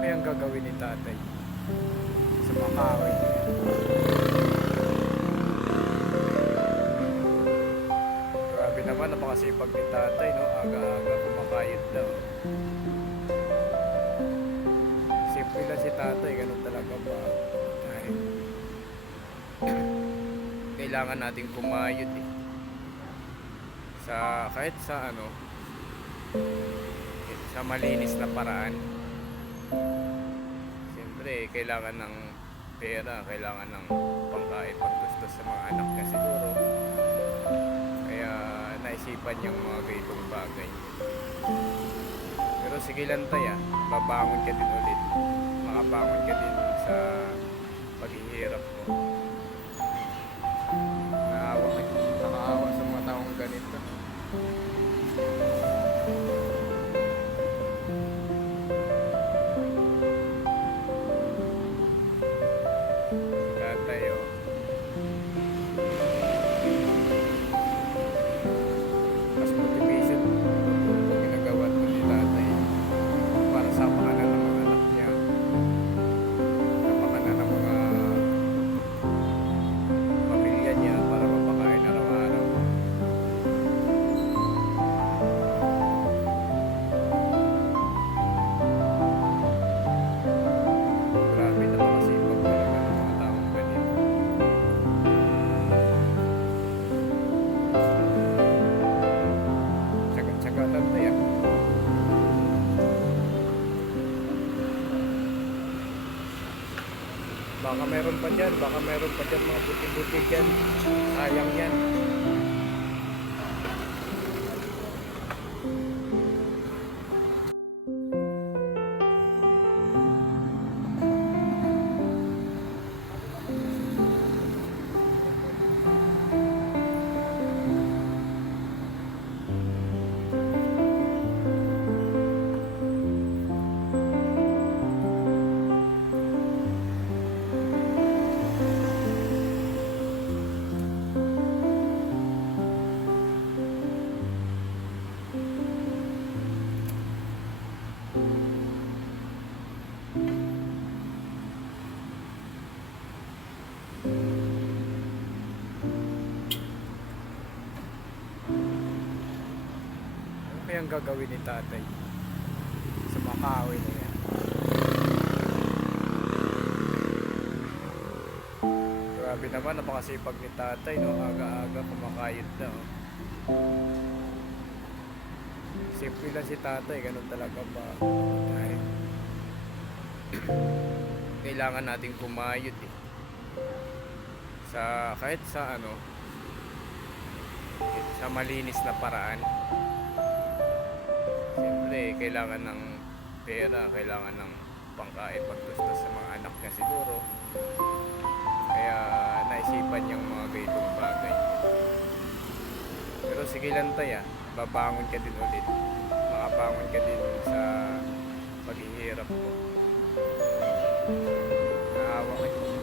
Kaya ang gagawin ni tatay sa mga kahoy na yan. Grabe naman, napakasipag ni tatay, no? Aga-aga kumakayod daw. Simple lang si tatay, ganun talaga ba? Ay, kailangan natin kumayod eh. Kahit sa sa malinis na paraan. Siyempre, kailangan ng pera, kailangan ng pangkain pagtustos sa mga anak niya siguro. Kaya naisipan niyang mga ganitong bagay. Pero sige lang tayo, babangon ka din ulit. Makabangon ka din sa paghihirap mo. Nakakaawa sa mga taong ganito. Tayo. Mas motivation ginagawa ito ni tatay para sa pakanan ng mga anak niya, sa pakanan ng mga pamilya niya para mapakain araw-araw. Grabe, napakasipag talaga ng mga taong ganito. Tsaga-tsaga lang tayo. Baka meron pa dyan mga buti-buti dyan. Sayang yan. Ano kaya ang gagawin ni tatay sa mga kahoy na yan? Grabe naman, napakasipag ni tatay, no? Aga-aga kumakayod daw. Simple lang si tatay, ganun talaga ba? Ay, kailangan natin kumayod eh. Kahit sa sa malinis na paraan. Siyempre, kailangan ng pera, kailangan ng pangkain pagtustos sa mga anak niya siguro. Kaya naisipan niyang mga ganitong bagay. Pero sige lang tayo, babangon ka din ulit. Makabangon ka din sa paghihirap mo.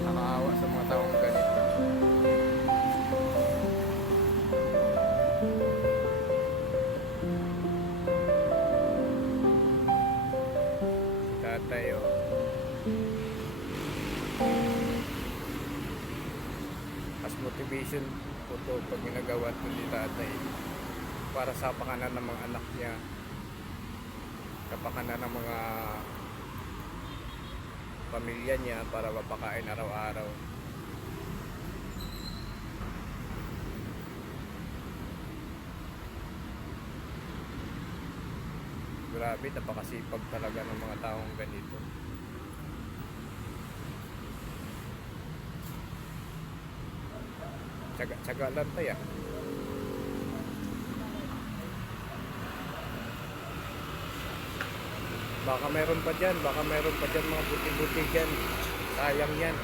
Nakakaawa sa mga taong ganito. Tayo. As motivation po ito pag ginagawa ito ni tatay para sa pakanan ng mga anak niya, kapakanan ng mga pamilya niya para mapakain araw-araw. Grabe, napakasipag talaga ng mga taong ganito. Tsaga-tsaga lang tayo. Baka meron pa dyan mga buti-buti dyan. Sayang yan.